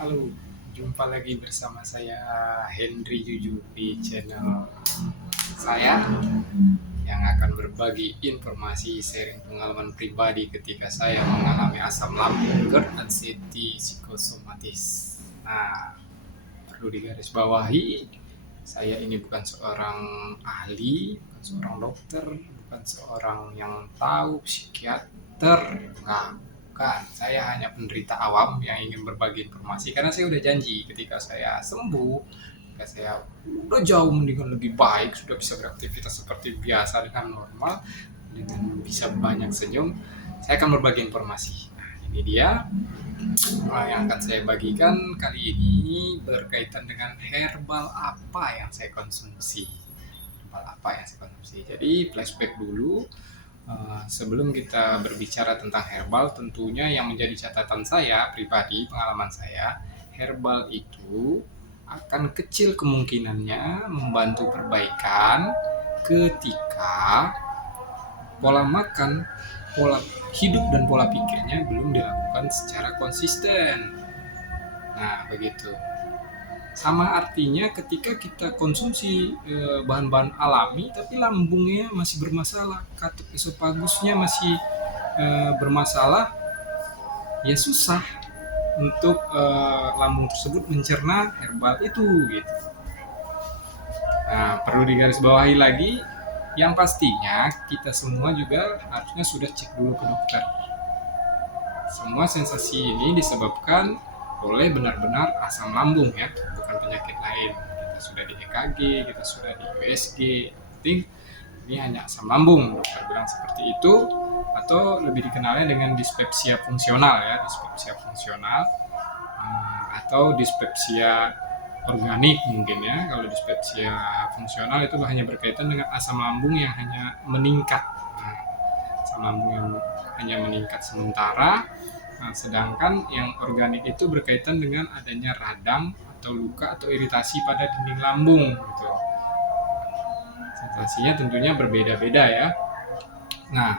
Halo, jumpa lagi bersama saya Henry Juju di channel saya yang akan berbagi informasi sharing pengalaman pribadi ketika saya mengalami asam lambung GERD anxiety psikosomatis. Nah, perlu digarisbawahi, saya ini bukan seorang ahli, bukan seorang dokter, bukan seorang yang tahu psikiater, nah, bukan. Saya hanya penderita awam yang ingin berbagi informasi karena saya udah janji ketika saya sembuh, ketika saya udah jauh mendingan lebih baik, sudah bisa beraktivitas seperti biasa dengan normal, dengan bisa banyak senyum, saya akan berbagi informasi. Nah, ini dia yang akan saya bagikan kali ini berkaitan dengan herbal apa yang saya konsumsi. Herbal apa yang saya konsumsi. Jadi flashback dulu. Sebelum kita berbicara tentang herbal, tentunya yang menjadi catatan saya pribadi, pengalaman saya, herbal itu akan kecil kemungkinannya membantu perbaikan ketika pola makan, pola hidup dan pola pikirnya belum dilakukan secara konsisten. Nah, begitu. Sama artinya ketika kita konsumsi bahan-bahan alami tapi lambungnya masih bermasalah, katup esopagusnya masih bermasalah, ya susah untuk lambung tersebut mencerna herbal itu gitu. Nah, perlu digarisbawahi lagi, yang pastinya kita semua juga harusnya sudah cek dulu ke dokter. Semua sensasi ini disebabkan oleh benar-benar asam lambung ya, bukan penyakit lain. Kita sudah di EKG, kita sudah di USG, penting ini hanya asam lambung, dokter bilang seperti itu, atau lebih dikenalnya dengan dispepsia fungsional ya, dispepsia fungsional atau dispepsia organik mungkin ya. Kalau dispepsia fungsional itu hanya berkaitan dengan asam lambung yang hanya meningkat. Nah, asam lambung yang hanya meningkat sementara. Nah, sedangkan yang organik itu berkaitan dengan adanya radang atau luka atau iritasi pada dinding lambung gitu. Sensasinya tentunya berbeda-beda ya. Nah,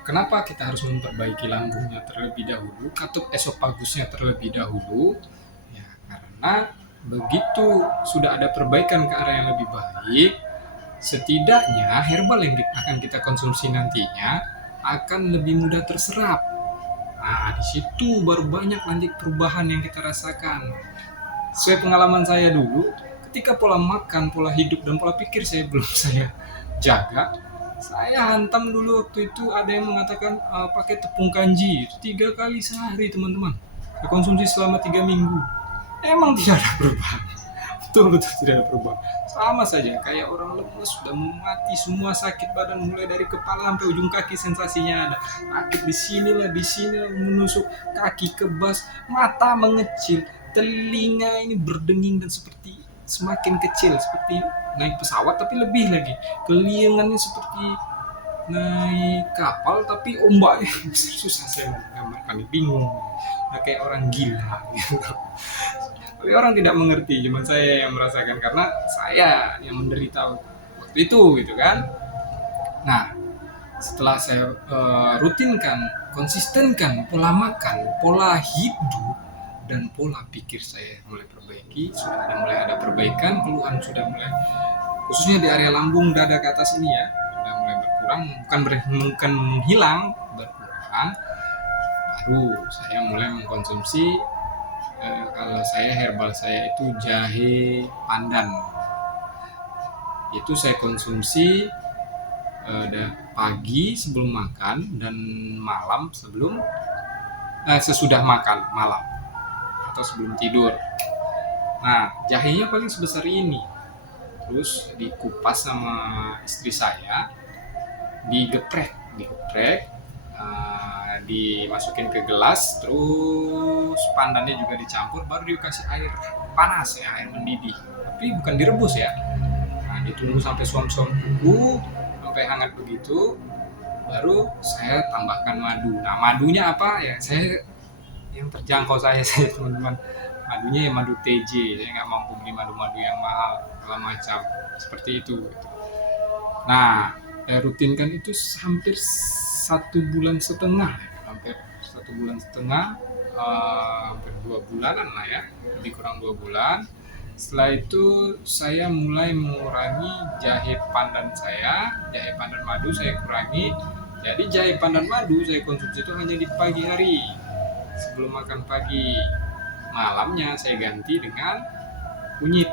kenapa kita harus memperbaiki lambungnya terlebih dahulu, katup esopagusnya terlebih dahulu? Ya, karena begitu sudah ada perbaikan ke arah yang lebih baik, setidaknya herbal yang akan kita konsumsi nantinya akan lebih mudah terserap. Nah, di situ baru banyak nanti perubahan yang kita rasakan. Sesuai pengalaman saya dulu, ketika pola makan, pola hidup, dan pola pikir saya belum saya jaga, saya hantam dulu waktu itu ada yang mengatakan pakai tepung kanji itu 3 kali sehari teman-teman. Saya konsumsi selama 3 minggu. Emang tidak ada perubahan. Betul-betul tidak ada perubahan. Sama saja kayak orang lemes sudah mau mati, semua sakit badan mulai dari kepala sampai ujung kaki sensasinya ada. Sakit di sini menusuk kaki kebas, mata mengecil, telinga ini berdenging dan seperti semakin kecil seperti naik pesawat tapi lebih lagi. Keliangannya seperti naik kapal tapi ombaknya susah saya menggambarkan, bingung. Nah, kayak orang gila gitu. Tapi orang tidak mengerti, cuma saya yang merasakan karena saya yang menderita waktu itu gitu kan. Nah, setelah saya rutinkan, konsistenkan pola makan, pola hidup, dan pola pikir saya mulai perbaiki, sudah mulai ada perbaikan, keluhan sudah mulai, khususnya di area lambung dada ke atas ini ya, sudah mulai berkurang, bukan menghilang, berkurang. Baru saya mulai mengkonsumsi kalau saya herbal saya itu jahe pandan. Itu saya konsumsi pagi sebelum makan dan malam sesudah makan malam atau sebelum tidur. Nah, jahenya paling sebesar ini. Terus dikupas sama istri saya, digeprek, dimasukin ke gelas, terus pandannya juga dicampur, baru dikasih air panas ya, air mendidih. Tapi bukan direbus ya. Nah, ditunggu sampai suam-suam kuku, sampai hangat begitu, baru saya tambahkan madu. Nah, madunya apa ya? Saya yang terjangkau saya teman-teman. Madunya ya madu TJ. Saya nggak mampu beli madu-madu yang mahal segala macam seperti itu. Nah, rutinkan itu hampir 1,5 bulan, hampir 1,5 bulan. hampir 2 bulanan lah ya, lebih kurang 2 bulan. Setelah itu saya mulai mengurangi jahe pandan jahe pandan madu saya kurangi. Jadi jahe pandan madu saya konsumsi itu hanya di pagi hari sebelum makan pagi. Malamnya saya ganti dengan kunyit,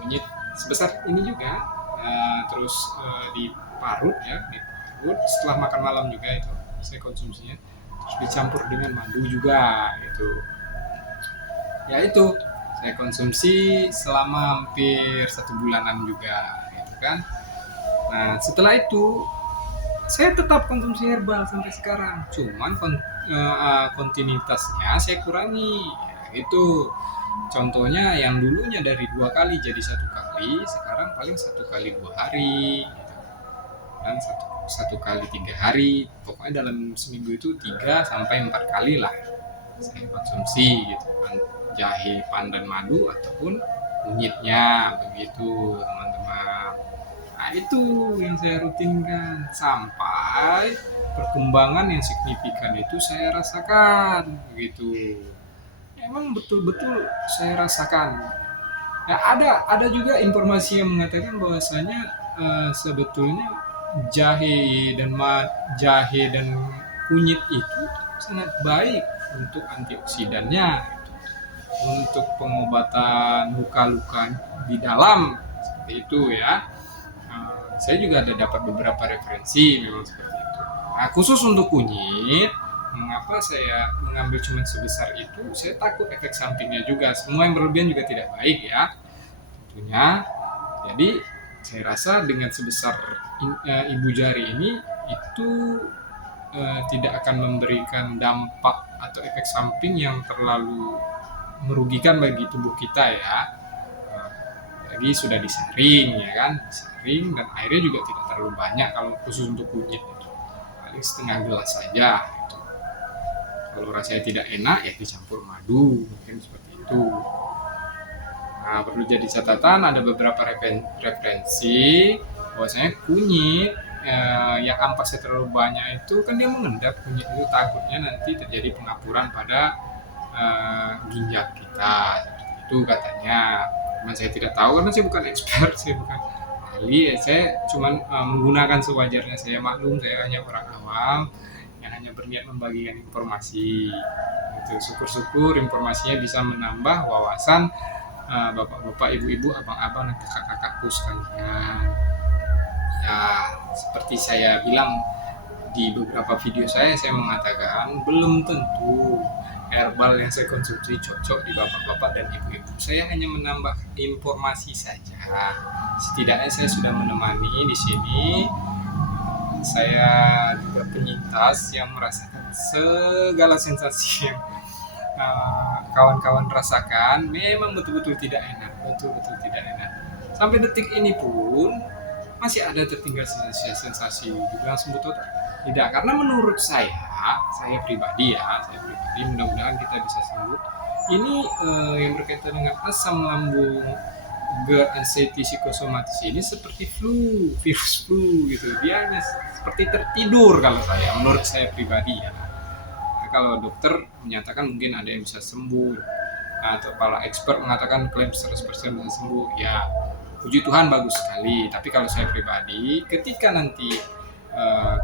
kunyit sebesar ini juga, terus diparut ya, diparut setelah makan malam juga itu saya konsumsinya. Terus dicampur dengan madu juga gitu. Ya itu saya konsumsi selama hampir 1 bulanan juga gitu kan. Nah setelah itu saya tetap konsumsi herbal sampai sekarang, cuman kontinuitasnya saya kurangi ya, itu contohnya yang dulunya dari 2 kali jadi 1 kali, sekarang paling 1 kali 2 hari gitu. Dan satu kali 3 hari, pokoknya dalam seminggu itu 3 sampai 4 kali lah saya konsumsi gitu kan, jahe pandan madu ataupun kunyitnya begitu teman-teman. Nah itu yang saya rutinkan sampai perkembangan yang signifikan itu saya rasakan begitu. Emang betul-betul saya rasakan. Ya, ada juga informasi yang mengatakan bahwasanya sebetulnya jahe dan kunyit itu sangat baik untuk antioksidannya, untuk pengobatan luka-luka di dalam seperti itu ya. Saya juga ada dapat beberapa referensi memang seperti itu. Nah, khusus untuk kunyit, mengapa saya mengambil cuma sebesar itu? Saya takut efek sampingnya juga. Semua yang berlebihan juga tidak baik ya, tentunya. Jadi saya rasa dengan sebesar ibu jari ini itu tidak akan memberikan dampak atau efek samping yang terlalu merugikan bagi tubuh kita ya. Lagi sudah disaring ya kan, disaring dan airnya juga tidak terlalu banyak kalau khusus untuk kunyit itu, paling setengah gelas saja gitu. Kalau rasanya tidak enak ya dicampur madu mungkin seperti itu. Nah perlu jadi catatan ada beberapa referensi bahwasanya kunyit yang ampasnya terlalu banyak itu kan dia mengendap, kunyit itu takutnya nanti terjadi pengapuran pada ginjal kita seperti itu katanya. Cuman saya tidak tahu karena saya bukan expert, saya bukan ahli, saya cuma menggunakan sewajarnya, saya maklum saya hanya orang awam yang hanya berniat membagikan informasi. Itu syukur-syukur informasinya bisa menambah wawasan bapak-bapak, ibu-ibu, abang-abang, dan kakak-kakakku sekalian. Ya, seperti saya bilang di beberapa video saya mengatakan belum tentu herbal yang saya konsumsi cocok di bapak-bapak dan ibu-ibu. Saya hanya menambah informasi saja. Setidaknya saya sudah menemani di sini. Saya juga penyintas yang merasakan segala sensasi yang kawan-kawan rasakan. Memang betul-betul tidak enak, betul-betul tidak enak. Sampai detik ini pun masih ada tertinggal sensasi dibilang sembuh total. Tidak, karena menurut saya pribadi mudah-mudahan kita bisa sembuh. Ini yang berkaitan dengan asam lambung, GERD, anxiety, psikosomatis ini seperti virus flu gitu. Dia hanya seperti tertidur kalau menurut saya pribadi ya. Nah, kalau dokter menyatakan mungkin ada yang bisa sembuh, atau para expert mengatakan klaim 100% bisa sembuh, ya puji Tuhan bagus sekali. Tapi kalau saya pribadi, ketika nanti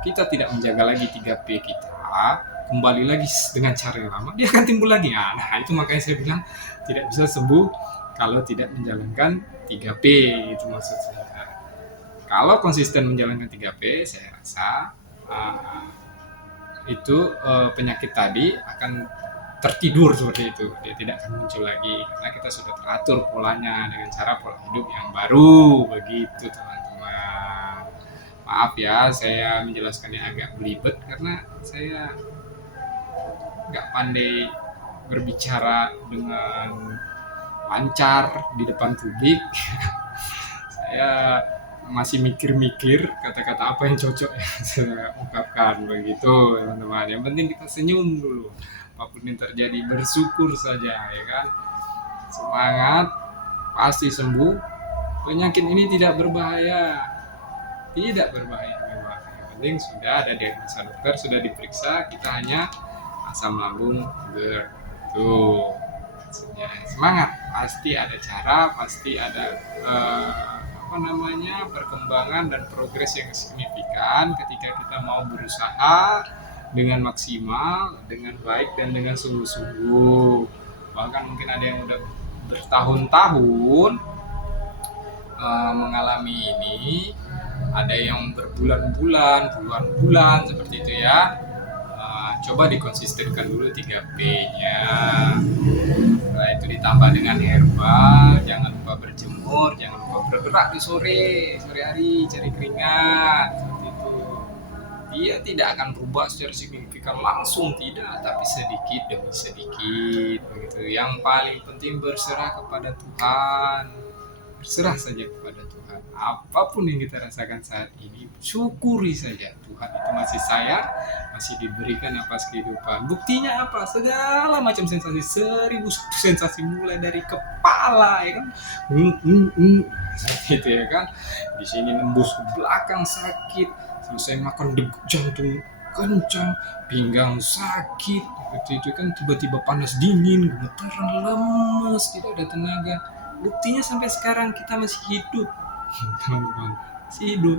kita tidak menjaga lagi 3P kita, kembali lagi dengan cara yang lama, dia akan timbul lagi. Nah itu makanya saya bilang tidak bisa sembuh kalau tidak menjalankan 3P, itu maksud saya. Kalau konsisten menjalankan 3P, saya rasa itu penyakit tadi akan tertidur seperti itu, dia tidak akan muncul lagi karena kita sudah teratur polanya dengan cara pola hidup yang baru begitu teman-teman. Maaf ya saya menjelaskannya agak belibet karena saya nggak pandai berbicara dengan lancar di depan publik. Saya masih mikir-mikir kata-kata apa yang cocok yang saya ungkapkan begitu teman-teman. Yang penting kita senyum dulu, apapun yang terjadi bersyukur saja ya kan. Semangat, pasti sembuh. Penyakit ini tidak berbahaya memang. Yang penting sudah ada diagnosa dokter, sudah diperiksa, kita hanya asam lambung GERD. Tuh, maksudnya semangat, pasti ada cara, pasti ada perkembangan dan progres yang signifikan ketika kita mau berusaha dengan maksimal, dengan baik dan dengan sungguh-sungguh. Bahkan mungkin ada yang udah bertahun-tahun mengalami ini, ada yang berbulan-bulan, puluhan bulan seperti itu ya. Coba dikonsistenkan dulu 3P-nya. Setelah itu ditambah dengan herbal, jangan lupa berjemur, jangan lupa bergerak di sore hari, cari keringat, seperti itu. Dia tidak akan berubah secara signifikan langsung, tidak, tapi sedikit demi sedikit begitu. Yang paling penting berserah kepada Tuhan. Berserah saja kepada Tuhan. Apapun yang kita rasakan saat ini, syukuri saja. Tuhan itu masih sayang, masih diberikan nafas kehidupan. Buktinya apa? Segala macam sensasi, 1000 sensasi, mulai dari kepala, ya kan, seperti itu ya kan. Di sini nembus ke belakang sakit, selesai makan degup jantung kencang, pinggang sakit, seperti itu kan, tiba-tiba panas dingin, gemetaran, lemes, tidak ada tenaga. Buktinya sampai sekarang kita masih hidup, teman-teman, masih hidup.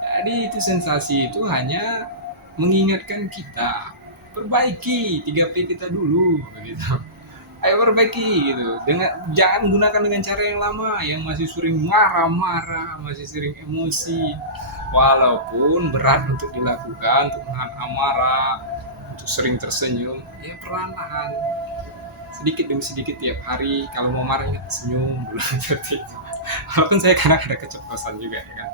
Jadi itu sensasi itu hanya mengingatkan kita perbaiki 3P kita dulu, begitu. Ayo perbaiki gitu. Jangan gunakan dengan cara yang lama, yang masih sering marah-marah, masih sering emosi. Walaupun berat untuk dilakukan, untuk menahan amarah, untuk sering tersenyum, ya perlahan-lahan, sedikit demi sedikit tiap hari. Kalau mau marah ingat senyum dulu seperti itu. Walaupun saya kadang ada keceplosan juga ya kan,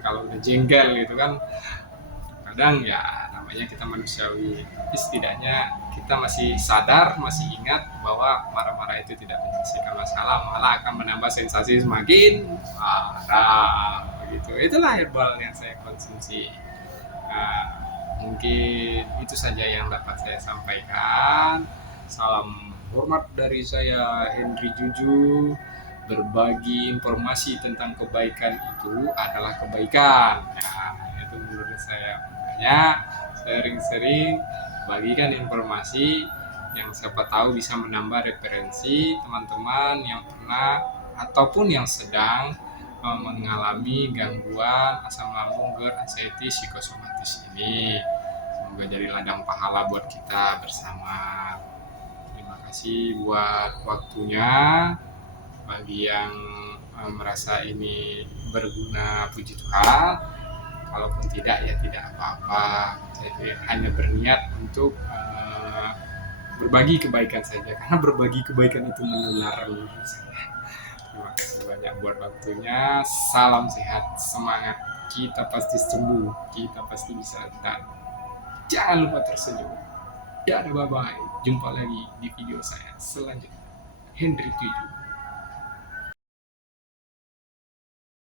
kalau udah jengkel gitu kan, kadang ya namanya kita manusiawi, tapi setidaknya kita masih sadar, masih ingat bahwa marah-marah itu tidak menyelesaikan masalah, malah akan menambah sensasi semakin parah gitu. Itulah herbal yang saya konsumsi. Mungkin itu saja yang dapat saya sampaikan. Salam hormat dari saya, Henry Juju. Berbagi informasi tentang kebaikan itu adalah kebaikan. Nah, itu menurut saya. Makanya sering-sering bagikan informasi yang siapa tahu bisa menambah referensi teman-teman yang pernah ataupun yang sedang mengalami gangguan asam lambung, GERD, anxiety, psikosomatis ini. Semoga jadi ladang pahala buat kita bersama. Terima kasih buat waktunya. Bagi yang merasa ini berguna, puji Tuhan. Kalaupun tidak, ya tidak apa-apa. Jadi hanya berniat untuk berbagi kebaikan saja, karena berbagi kebaikan itu menular. Terima kasih banyak buat waktunya. Salam sehat, semangat. Kita pasti sembuh, kita pasti bisa. Dan jangan lupa tersenyum. Dadah, bye-bye. Jumpa lagi di video saya selanjutnya. Henry Tujuh.